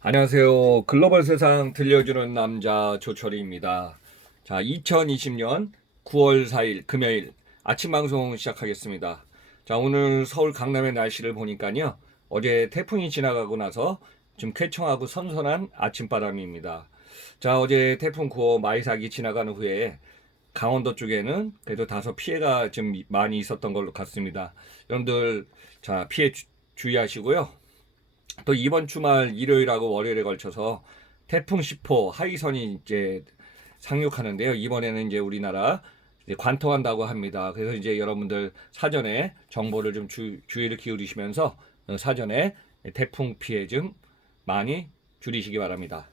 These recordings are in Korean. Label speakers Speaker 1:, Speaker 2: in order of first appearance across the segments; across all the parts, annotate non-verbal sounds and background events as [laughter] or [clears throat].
Speaker 1: 안녕하세요. 글로벌 세상 들려주는 남자 조철이입니다. 자, 2020년 9월 4일 금요일 아침 방송 시작하겠습니다. 자, 오늘 서울 강남의 날씨를 보니까요. 어제 태풍이 지나가고 나서 좀 쾌청하고 선선한 아침바람입니다. 자, 어제 태풍 9호 마이삭이 지나가는 후에 강원도 쪽에는 그래도 다소 피해가 좀 많이 있었던 걸로 같습니다. 여러분들 자 피해 주, 주의하시고요. 또 이번 주말 일요일하고 월요일에 걸쳐서 태풍 10호 하이선이 이제 상륙하는데요. 이번에는 이제 우리나라 관통한다고 합니다. 그래서 이제 여러분들 사전에 정보를 좀 주, 주의를 기울이시면서 어, 사전에 태풍 피해 좀 많이 줄이시기 바랍니다.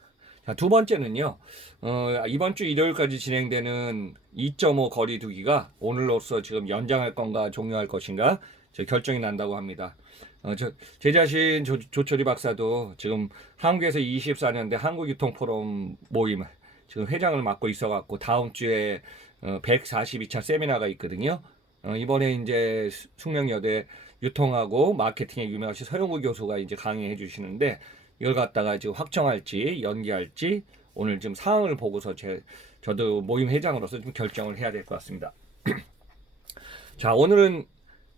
Speaker 1: 자, 두 번째는요, 어, 이번 주 일요일까지 진행되는 2.5 거리 두기가 오늘로써 지금 연장할 건가 종료할 것인가 저 결정이 난다고 합니다. 어, 저, 제 자신 조, 조철이 박사도 지금 한국에서 24년대 한국유통포럼 모임 지금 회장을 맡고 있어갖고 다음 주에 어, 142차 세미나가 있거든요. 어, 이번에 이제 숙명여대 유통하고 마케팅에 유명하신 서영구 교수가 이제 강의해 주시는데 이걸 갖다가 지금 확정할지 연기할지 오늘 지금 상황을 보고서 제 저도 모임 회장으로서 좀 결정을 해야 될 것 같습니다. [clears throat] 자 오늘은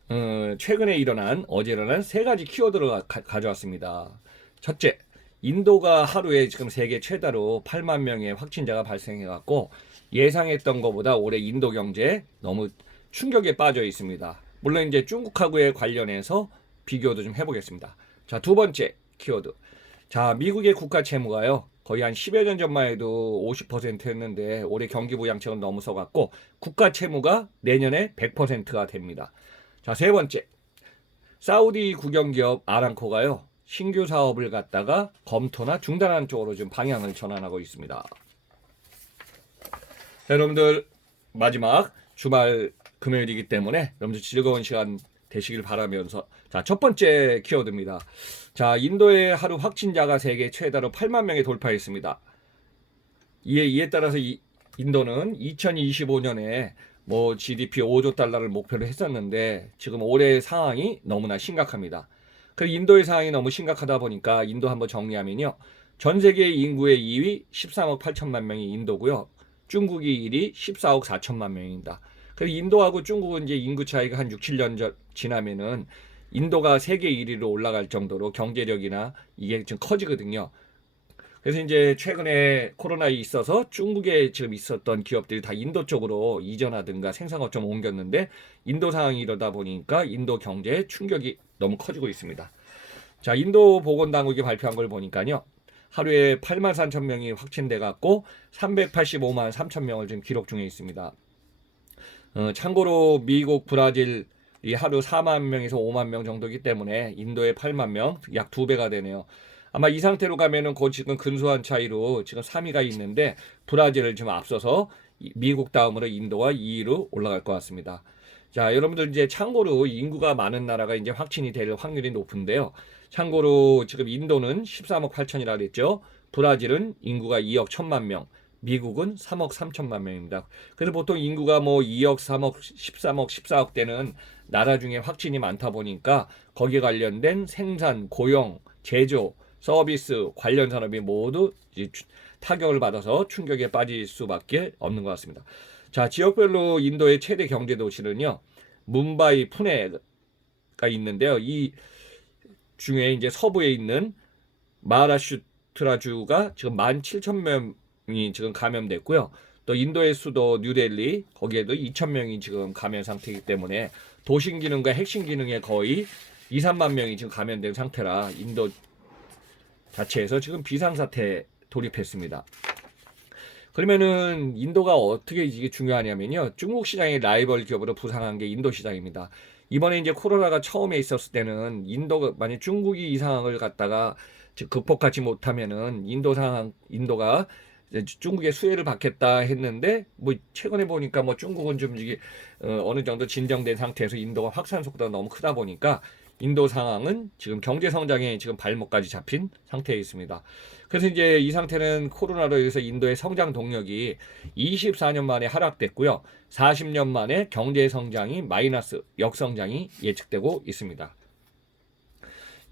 Speaker 1: 어, 최근에 일어난 어제 일어난 세 가지 키워드를 가, 가져왔습니다. 첫째, 인도가 하루에 지금 세계 최다로 8만 명의 확진자가 발생해 갖고 예상했던 것보다 올해 인도 경제 너무 충격에 빠져 있습니다. 물론 이제 중국하고의 관련해서 비교도 좀 해보겠습니다. 자, 두 번째 키워드. 자, 미국의 국가 채무가요. 거의 한 10여 년 전만 해도 50%였는데 올해 경기 부양책은 너무 써갖고 국가 채무가 내년에 100%가 됩니다. 자, 세 번째. 사우디 국영기업 아람코가요. 신규 사업을 갖다가 검토나 중단하는 쪽으로 지금 방향을 전환하고 있습니다. 자, 여러분들 마지막 주말 금요일이기 때문에 여러분들 즐거운 시간 되시길 바라면서 자, 첫 번째 키워드입니다. 자, 인도의 하루 확진자가 세계 최다로 8만 명에 돌파했습니다. 이에 이에 따라서 이, 인도는 2025년에 뭐 GDP 5조 달러를 목표로 했었는데 지금 올해 상황이 너무나 심각합니다. 그 인도의 상황이 너무 심각하다 보니까 인도 한번 정리하면요. 전 세계 인구의 2위 13억 8천만 명이 인도고요. 중국이 1위 14억 4천만 명입니다. 그 인도하고 중국은 이제 인구 차이가 한 6, 7년 전 지나면은 인도가 세계 1위로 올라갈 정도로 경제력이나 이게 좀 커지거든요. 그래서 이제 최근에 코로나에 있어서 중국에 지금 있었던 기업들이 다 인도 쪽으로 이전하든가 생산업 좀 옮겼는데 인도 상황이 이러다 보니까 인도 경제에 충격이 너무 커지고 있습니다. 자, 인도 보건당국이 발표한 걸 보니까요. 하루에 8만 3천 명이 확진돼 갖고 385만 3천 명을 지금 기록 중에 있습니다. 어, 참고로 미국, 브라질 이 하루 4만 명에서 5만 명 정도이기 때문에 인도의 8만 명, 약 두 배가 되네요. 아마 이 상태로 가면은 곧 지금 근소한 차이로 지금 3위가 있는데 브라질을 지금 앞서서 미국 다음으로 인도가 2위로 올라갈 것 같습니다. 자, 여러분들 이제 참고로 인구가 많은 나라가 이제 확진이 될 확률이 높은데요. 참고로 지금 인도는 13억 8천이라 그랬죠. 브라질은 인구가 2억 1천만 명, 미국은 3억 3천만 명입니다. 그래서 보통 인구가 뭐 2억, 3억, 13억, 14억 대는 나라 중에 확진이 많다 보니까 거기에 관련된 생산, 고용, 제조, 서비스 관련 산업이 모두 타격을 받아서 충격에 빠질 수밖에 없는 것 같습니다. 자, 지역별로 인도의 최대 경제 도시는요. 뭄바이, 푸네가 있는데요. 이 중에 이제 서부에 있는 마라슈트라주가 지금 17,000명이 지금 감염됐고요. 또 인도의 수도 뉴델리 거기에도 2,000명이 지금 감염 상태이기 때문에 도심 기능과 핵심 기능에 거의 2, 3만 명이 지금 감염된 상태라 인도 자체에서 지금 비상사태 돌입했습니다. 그러면은 인도가 어떻게 이게 중요하냐면요. 중국 시장의 라이벌 기업으로 부상한 게 인도 시장입니다. 이번에 이제 코로나가 처음에 있었을 때는 인도가 만약 중국이 이 상황을 갖다가 극복하지 못하면은 인도 상황 인도가 중국의 수혜를 받겠다 했는데 뭐 최근에 보니까 뭐 중국은 좀 이게 어, 어느 정도 진정된 상태에서 인도가 확산 속도가 너무 크다 보니까 인도 상황은 지금 경제 성장에 지금 발목까지 잡힌 상태에 있습니다. 그래서 이제 이 상태는 코로나로 인해서 인도의 성장 동력이 24년 만에 하락됐고요. 40년 만에 경제 성장이 마이너스 역성장이 예측되고 있습니다.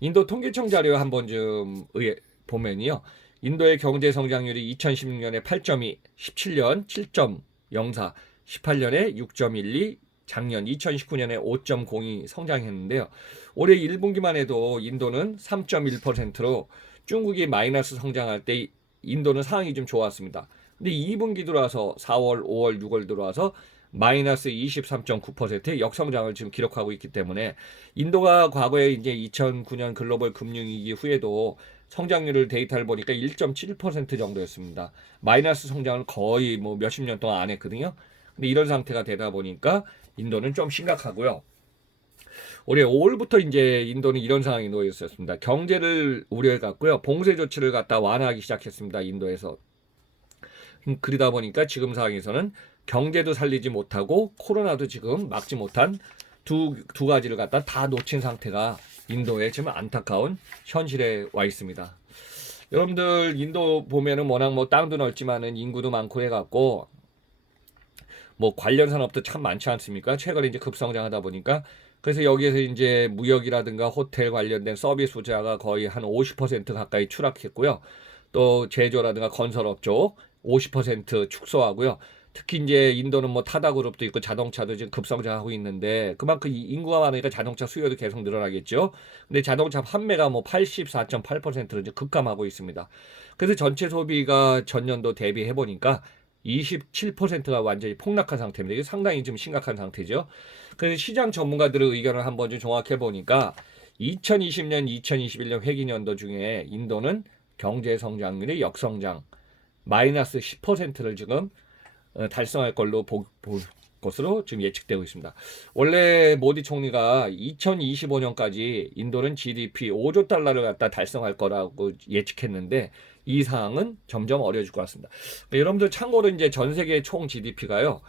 Speaker 1: 인도 통계청 자료 한번 좀 의, 보면요. 인도의 경제 성장률이 2016년에 8.2, 17년 7.04, 18년에 6.12, 작년 2019년에 5.02 성장했는데요. 올해 1분기만 해도 인도는 3.1%로 중국이 마이너스 성장할 때 인도는 상황이 좀 좋았습니다. 근데 2분기 들어와서 4월, 5월, 6월 들어와서 마이너스 23.9%의 역성장을 지금 기록하고 있기 때문에 인도가 과거에 이제 2009년 글로벌 금융위기 후에도 성장률을 데이터를 보니까 1.7% 정도였습니다. 마이너스 성장을 거의 뭐 몇십 년 동안 안 했거든요. 근데 이런 상태가 되다 보니까 인도는 좀 심각하고요. 올해 5월부터 이제 인도는 이런 상황이 놓여 있었습니다. 경제를 우려해 갖고요. 봉쇄 조치를 갖다 완화하기 시작했습니다. 인도에서. 음, 그러다 보니까 지금 상황에서는 경제도 살리지 못하고 코로나도 지금 막지 못한 두, 두 가지를 갖다 다 놓친 상태가 인도의 지금 안타까운 현실에 와 있습니다. 여러분들 인도 보면은 워낙 뭐 땅도 넓지만은 인구도 많고 해갖고 뭐 관련 산업도 참 많지 않습니까? 최근에 이제 급성장하다 보니까 그래서 여기에서 이제 무역이라든가 호텔 관련된 서비스 부자가 거의 한 50% 가까이 추락했고요. 또 제조라든가 건설업 쪽 50% 축소하고요. 특히 이제 인도는 뭐 타다 그룹도 있고 자동차도 지금 급성장하고 있는데 그만큼 이 인구가 많으니까 자동차 수요도 계속 늘어나겠죠. 근데 자동차 판매가 뭐 84.8%로 이제 급감하고 있습니다. 그래서 전체 소비가 전년도 대비해 보니까 27%가 완전히 폭락한 상태입니다. 이게 상당히 좀 심각한 상태죠. 그래서 시장 전문가들의 의견을 한번 좀 종합해 보니까 2020년, 2021년 회기년도 중에 인도는 경제 성장률의 역성장 마이너스 10%를 지금 어, 달성할 걸로 보, 볼 것으로 지금 예측되고 있습니다. 원래 모디 총리가 2025년까지 인도는 GDP 5조 달러를 갖다 달성할 거라고 예측했는데 이 상황은 점점 어려질 것 같습니다. 그러니까 여러분들 참고로 이제 전 세계 총 GDP가요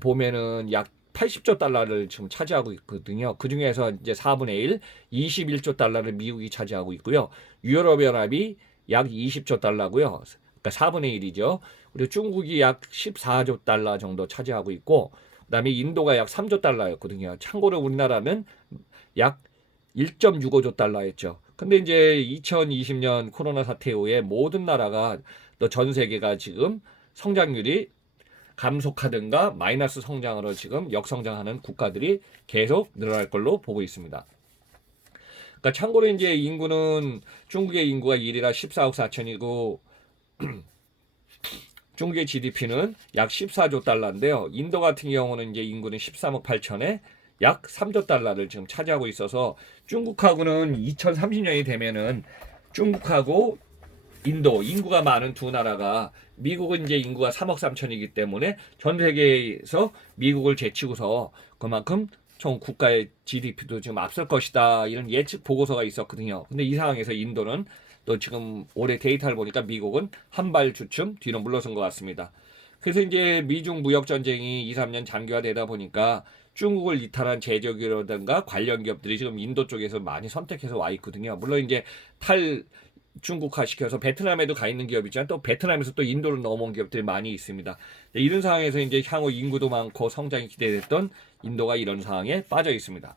Speaker 1: 보면은 약 80조 달러를 지금 차지하고 있거든요. 그 중에서 이제 4분의 1, 21조 달러를 미국이 차지하고 있고요. 유럽연합이 약 20조 달러고요. 그러니까 4분의 1이죠. 그리고 중국이 약 14조 달러 정도 차지하고 있고 그다음에 인도가 약 3조 달러였거든요. 참고로 우리나라는 약 1.65조 달러였죠. 근데 이제 2020년 코로나 사태 이후에 모든 나라가 또 전 세계가 지금 성장률이 감속하든가 마이너스 성장으로 지금 역성장하는 국가들이 계속 늘어날 걸로 보고 있습니다. 그러니까 참고로 이제 인구는 중국의 인구가 1이라 14억 4천이고 중국의 GDP는 약 14조 달러인데요. 인도 같은 경우는 이제 인구는 13억 8천에 약 3조 달러를 지금 차지하고 있어서 중국하고는 2030년이 되면은 중국하고 인도 인구가 많은 두 나라가 미국은 이제 인구가 3억 3천이기 때문에 전 세계에서 미국을 제치고서 그만큼 총 국가의 GDP도 지금 앞설 것이다 이런 예측 보고서가 있었거든요. 근데 이 상황에서 인도는 또 지금 올해 데이터를 보니까 미국은 한 발 주춤 뒤로 물러선 것 같습니다. 그래서 이제 미중 무역 전쟁이 2, 3년 장기화되다 보니까 중국을 이탈한 제조기라든가 관련 기업들이 지금 인도 쪽에서 많이 선택해서 와 있거든요. 물론 이제 탈 중국화 시켜서 베트남에도 가 있는 기업이 있지만 또 베트남에서 또 인도로 넘어온 기업들이 많이 있습니다. 이런 상황에서 이제 향후 인구도 많고 성장이 기대됐던 인도가 이런 상황에 빠져 있습니다.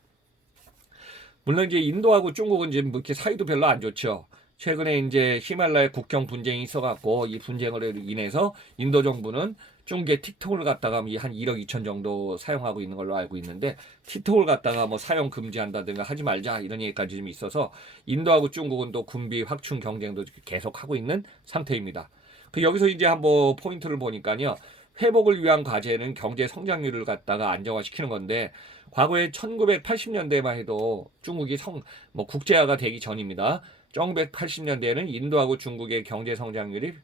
Speaker 1: 물론 이제 인도하고 중국은 지금 이렇게 사이도 별로 안 좋죠. 최근에 이제 히말라야 국경 분쟁이 있어갖고 이 분쟁으로 인해서 인도 정부는 중국의 틱톡을 갖다가 한 1억 2천 정도 사용하고 있는 걸로 알고 있는데 틱톡을 갖다가 뭐 사용 금지한다든가 하지 말자 이런 얘기까지 좀 있어서 인도하고 중국은 또 군비 확충 경쟁도 계속 하고 있는 상태입니다. 그 여기서 이제 한번 포인트를 보니까요. 회복을 위한 과제는 경제 성장률을 갖다가 안정화시키는 건데 과거에 1980년대만 해도 중국이 성 뭐 국제화가 되기 전입니다. 1980년대에는 인도하고 중국의 경제 성장률이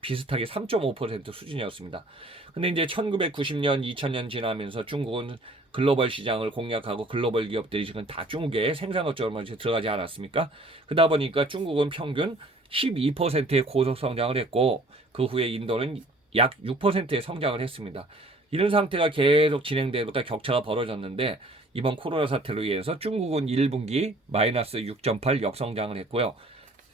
Speaker 1: 비슷하게 3.5% 수준이었습니다. 근데 이제 1990년, 2000년 지나면서 중국은 글로벌 시장을 공략하고 글로벌 기업들이 지금 다 중국에 생산업적으로 들어가지 않았습니까? 그러다 보니까 중국은 평균 12%의 고속 성장을 했고 그 후에 인도는 약 6%의 성장을 했습니다. 이런 상태가 계속 진행되다가 격차가 벌어졌는데 이번 코로나 사태로 인해서 중국은 1분기 마이너스 6.8 역성장을 했고요.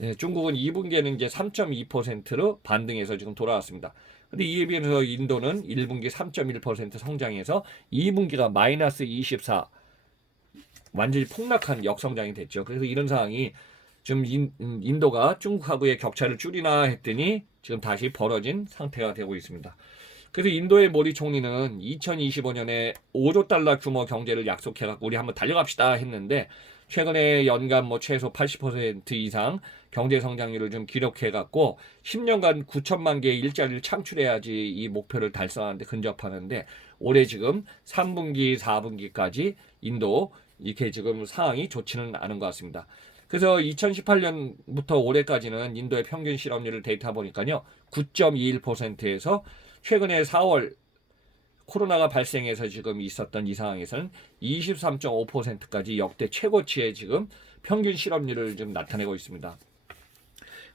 Speaker 1: 예, 중국은 2분기에는 이제 3.2%로 반등해서 지금 돌아왔습니다. 근데 이에 비해서 인도는 1분기 3.1% 성장해서 2분기가 마이너스 24 완전히 폭락한 역성장이 됐죠. 그래서 이런 상황이 좀 인, 음, 인도가 중국하고의 격차를 줄이나 했더니 지금 다시 벌어진 상태가 되고 있습니다. 그래서 인도의 모디 총리는 2025년에 5조 달러 규모 경제를 약속해갖고 우리 한번 달려갑시다 했는데 최근에 연간 뭐 최소 80% 이상 경제 성장률을 좀 기록해갖고 10년간 9천만 개의 일자리를 창출해야지 이 목표를 달성하는데 근접하는데 올해 지금 3분기, 4분기까지 인도 이렇게 지금 상황이 좋지는 않은 것 같습니다. 그래서 2018년부터 올해까지는 인도의 평균 실업률을 데이터 보니까요. 9.21%에서 최근에 4월 코로나가 발생해서 지금 있었던 이 상황에서는 23.5%까지 역대 최고치의 지금 평균 실업률을 좀 나타내고 있습니다.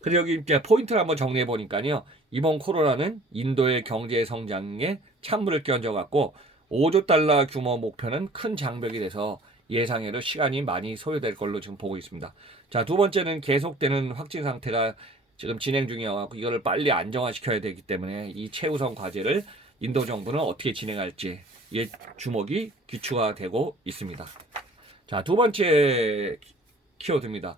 Speaker 1: 그래서 여기 이제 포인트를 한번 정리해 보니까요. 이번 코로나는 인도의 경제 성장에 찬물을 끼얹어 갖고 5조 달러 규모 목표는 큰 장벽이 돼서 예상외로 시간이 많이 소요될 걸로 지금 보고 있습니다. 자, 두 번째는 계속되는 확진 상태가 지금 진행 중이어갖고 이거를 빨리 안정화시켜야 되기 때문에 이 최우선 과제를 인도 정부는 어떻게 진행할지 이 주목이 기초가 되고 있습니다. 자, 두 번째 키워드입니다.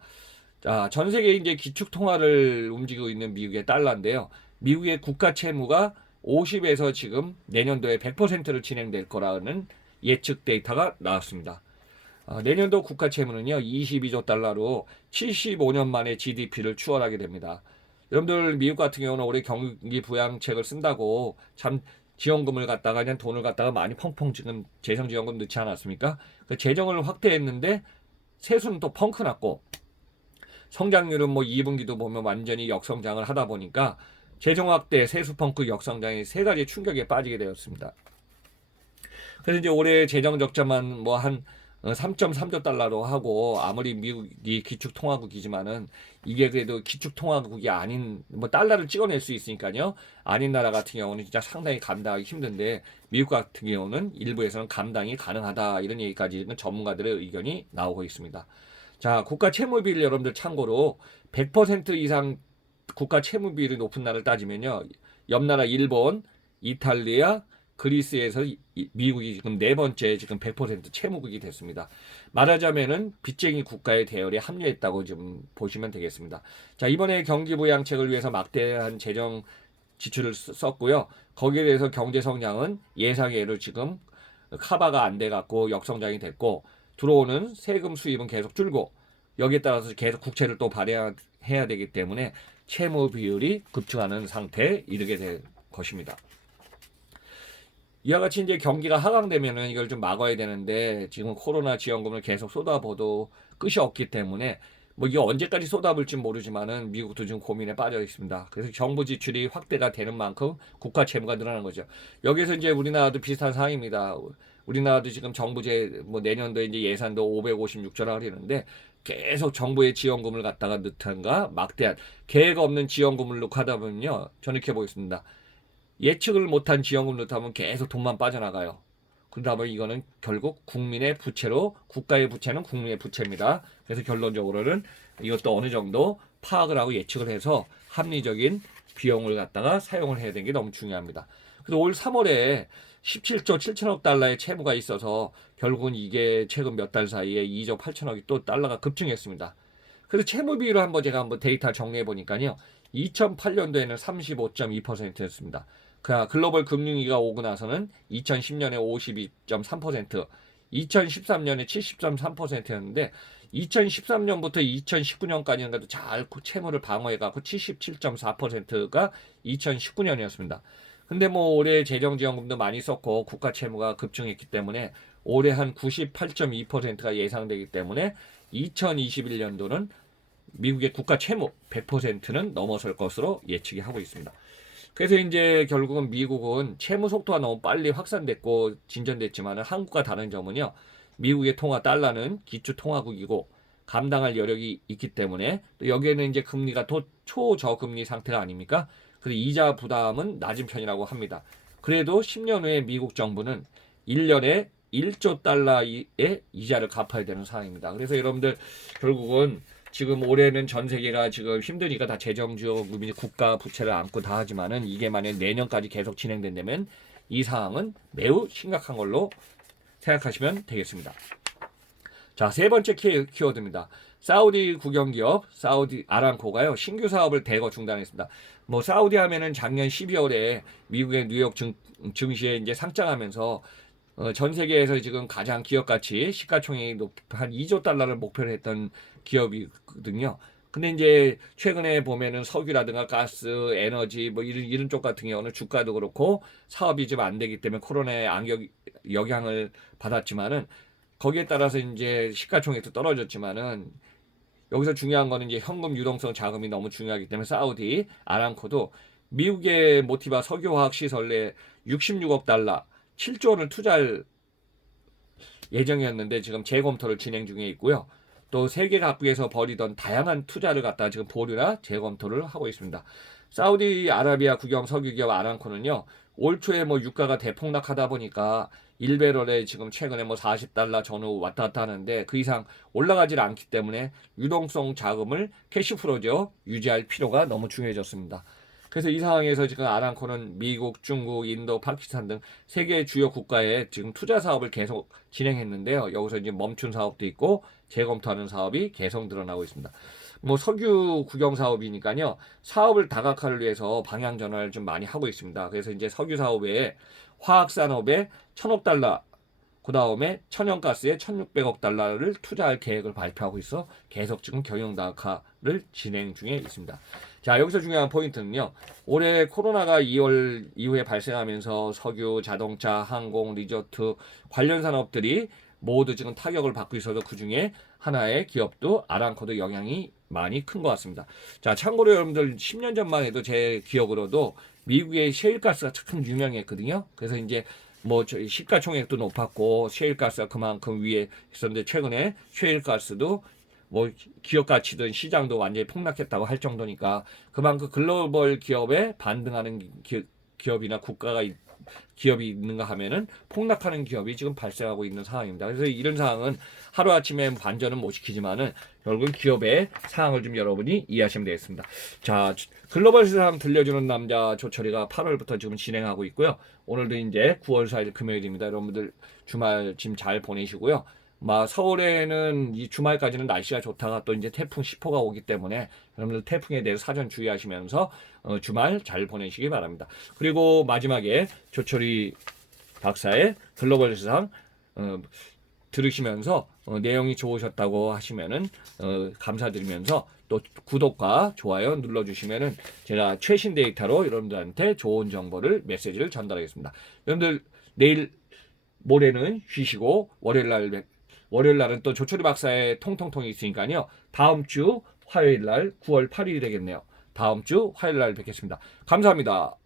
Speaker 1: 자, 전 세계 이제 기축 통화를 움직이고 있는 미국의 달러인데요. 미국의 국가 채무가 50에서 지금 내년도에 100%를 진행될 거라는 예측 데이터가 나왔습니다. 어, 내년도 국가 채무는요 22조 달러로 75년 만에 GDP를 추월하게 됩니다. 여러분들 미국 같은 경우는 올해 경기 부양책을 쓴다고 참 지원금을 갖다가 그냥 돈을 갖다가 많이 펑펑 지금 재정 지원금 넣지 않았습니까? 그 재정을 확대했는데 세수는 또 펑크 났고 성장률은 뭐 2분기도 보면 완전히 역성장을 하다 보니까 재정 확대, 세수 펑크, 역성장이 세 가지 충격에 빠지게 되었습니다. 그래서 이제 올해 재정 적자만 뭐한 3.3조 어, 달러로 하고 아무리 미국이 기축 통화국이지만은 이게 그래도 기축 통화국이 아닌 뭐 달러를 찍어낼 수 있으니까요. 아닌 나라 같은 경우는 진짜 상당히 감당하기 힘든데 미국 같은 경우는 일부에서는 감당이 가능하다 이런 얘기까지 전문가들의 의견이 나오고 있습니다. 자, 국가 채무 비율 여러분들 참고로 100% 이상 국가 채무 비율이 높은 나라를 따지면요. 옆 나라 일본, 이탈리아, 그리스에서 미국이 지금 네 번째 지금 100% 채무국이 됐습니다. 말하자면은 빚쟁이 국가의 대열에 합류했다고 좀 보시면 되겠습니다. 자 이번에 경기 부양책을 위해서 막대한 재정 지출을 썼고요. 거기에 대해서 경제 성장은 예상외로 지금 카바가 안 돼 갖고 역성장이 됐고 들어오는 세금 수입은 계속 줄고 여기에 따라서 계속 국채를 또 발행해야 되기 때문에 채무 비율이 급증하는 상태에 이르게 될 것입니다. 이와 같이 이제 경기가 하강되면은 이걸 좀 막아야 되는데 지금 코로나 지원금을 계속 쏟아부어도 끝이 없기 때문에 뭐 이게 언제까지 쏟아부을지 모르지만은 미국도 지금 고민에 빠져 있습니다. 그래서 정부 지출이 확대가 되는 만큼 국가 채무가 늘어나는 거죠. 여기서 이제 우리나라도 비슷한 상황입니다. 우리나라도 지금 정부제 뭐 내년도에 이제 예산도 556조라 하려는데 계속 정부의 지원금을 갖다가 넣던가 막대한 계획 없는 지원금을 넣고 하다 보면요. 저는 이렇게 보겠습니다. 예측을 못한 지원금을 넣다면 계속 돈만 빠져나가요. 보니 이거는 결국 국민의 부채로 국가의 부채는 국민의 부채입니다. 그래서 결론적으로는 이것도 어느 정도 파악을 하고 예측을 해서 합리적인 비용을 갖다가 사용을 해야 되는 게 너무 중요합니다. 그래서 올 3월에 17조 7천억 달러의 채무가 있어서 결국은 이게 최근 몇 달 사이에 2조 8천억이 또 달러가 급증했습니다. 그래서 채무 비율을 한번 제가 한번 데이터 정리해 보니까요. 2008년도에는 35.2%였습니다. 그 글로벌 금융위기가 오고 나서는 2010년에 52.3%, 2013년에 70.3%였는데 2013년부터 2019년까지는 그래도 잘 채무를 방어해갖고 77.4%가 2019년이었습니다. 근데 뭐 올해 재정지원금도 많이 썼고 국가 채무가 급증했기 때문에 올해 한 98.2%가 예상되기 때문에 2021년도는 미국의 국가 채무 100%는 넘어설 것으로 예측이 하고 있습니다. 그래서 이제 결국은 미국은 채무 속도가 너무 빨리 확산됐고 진전됐지만 한국과 다른 점은요. 미국의 통화 달러는 기초 통화국이고 감당할 여력이 있기 때문에 또 여기에는 이제 금리가 또 초저금리 상태가 아닙니까? 그래서 이자 부담은 낮은 편이라고 합니다. 그래도 10년 후에 미국 정부는 1년에 1조 달러의 이자를 갚아야 되는 상황입니다. 그래서 여러분들 결국은 지금 올해는 전 세계가 지금 힘드니까 다 재정지원금이 국가 부채를 안고 다 하지만은 이게 만약 내년까지 계속 진행된다면 이 상황은 매우 심각한 걸로 생각하시면 되겠습니다. 자, 세 번째 키, 키워드입니다. 사우디 국영기업 사우디 아람코가요 신규 사업을 대거 중단했습니다. 뭐 사우디 하면은 작년 12월에 미국의 뉴욕 증, 증시에 이제 상장하면서 어, 전 세계에서 지금 가장 기업 가치 시가총액이 높, 한 2조 달러를 목표로 했던 기업이거든요. 근데 이제 최근에 보면은 석유라든가 가스, 에너지 뭐 이런 이런 쪽 같은 경우는 주가도 그렇고 사업이 좀 안 되기 때문에 코로나의 악역 영향을 받았지만은 거기에 따라서 이제 시가총액도 떨어졌지만은 여기서 중요한 거는 이제 현금 유동성 자금이 너무 중요하기 때문에 사우디 아람코도 미국의 모티바 석유화학 시설에 66억 달러 7조 원을 투자할 예정이었는데 지금 재검토를 진행 중에 있고요. 또 세계 각국에서 벌이던 다양한 투자를 갖다 지금 보류나 재검토를 하고 있습니다. 사우디 아라비아 국영 석유기업 아람코는요. 올 초에 뭐 유가가 대폭락하다 보니까 1배럴에 지금 최근에 뭐 40달러 전후 왔다 갔다 하는데 그 이상 올라가질 않기 때문에 유동성 자금을 캐시프로죠 유지할 필요가 너무 중요해졌습니다. 그래서 이 상황에서 지금 아람코는 미국, 중국, 인도, 파키스탄 등 세계 주요 국가에 지금 투자 사업을 계속 진행했는데요. 여기서 이제 멈춘 사업도 있고 재검토하는 사업이 계속 늘어나고 있습니다. 뭐 석유 국영 사업이니까요. 사업을 다각화를 위해서 방향 전환을 좀 많이 하고 있습니다. 그래서 이제 석유 사업에 화학 산업에 천억 달러 그 다음에 천연가스에 1,600억 달러를 투자할 계획을 발표하고 있어 계속 지금 경영 다각화를 진행 중에 있습니다. 자, 여기서 중요한 포인트는요. 올해 코로나가 2월 이후에 발생하면서 석유, 자동차, 항공, 리조트 관련 산업들이 모두 지금 타격을 받고 있어서 그 중에 하나의 기업도 아람코도 영향이 많이 큰 것 같습니다. 자, 참고로 여러분들 10년 전만 해도 제 기억으로도 미국의 셰일가스가 참 유명했거든요. 그래서 이제 뭐 저희 시가총액도 높았고 셰일가스가 그만큼 위에 있었는데 최근에 셰일가스도 뭐 기업 가치든 시장도 완전히 폭락했다고 할 정도니까 그만큼 글로벌 기업에 반등하는 기, 기업이나 국가가 있- 기업이 있는가 하면은 폭락하는 기업이 지금 발생하고 있는 상황입니다. 그래서 이런 상황은 하루아침에 반전은 못 시키지만은 결국은 기업의 상황을 좀 여러분이 이해하시면 되겠습니다. 자, 글로벌 시장 들려주는 남자 조철이가 8월부터 지금 진행하고 있고요. 오늘도 이제 9월 4일 금요일입니다. 여러분들 주말 지금 잘 보내시고요. 막 서울에는 이 주말까지는 날씨가 좋다가 또 이제 태풍 10호가 오기 때문에 여러분들 태풍에 대해서 사전 주의하시면서 어, 주말 잘 보내시기 바랍니다. 그리고 마지막에 조철이 박사의 글로벌 시장 어, 들으시면서 어, 내용이 좋으셨다고 하시면은 어, 감사드리면서 또 구독과 좋아요 눌러주시면은 제가 최신 데이터로 여러분들한테 좋은 정보를 메시지를 전달하겠습니다. 여러분들 내일 모레는 쉬시고 월요일 날 뵙- 월요일 날은 또 조철이 박사의 통통통이 있으니까요. 다음 주 화요일 날 9월 8일이 되겠네요. 다음 주 화요일 날 뵙겠습니다. 감사합니다.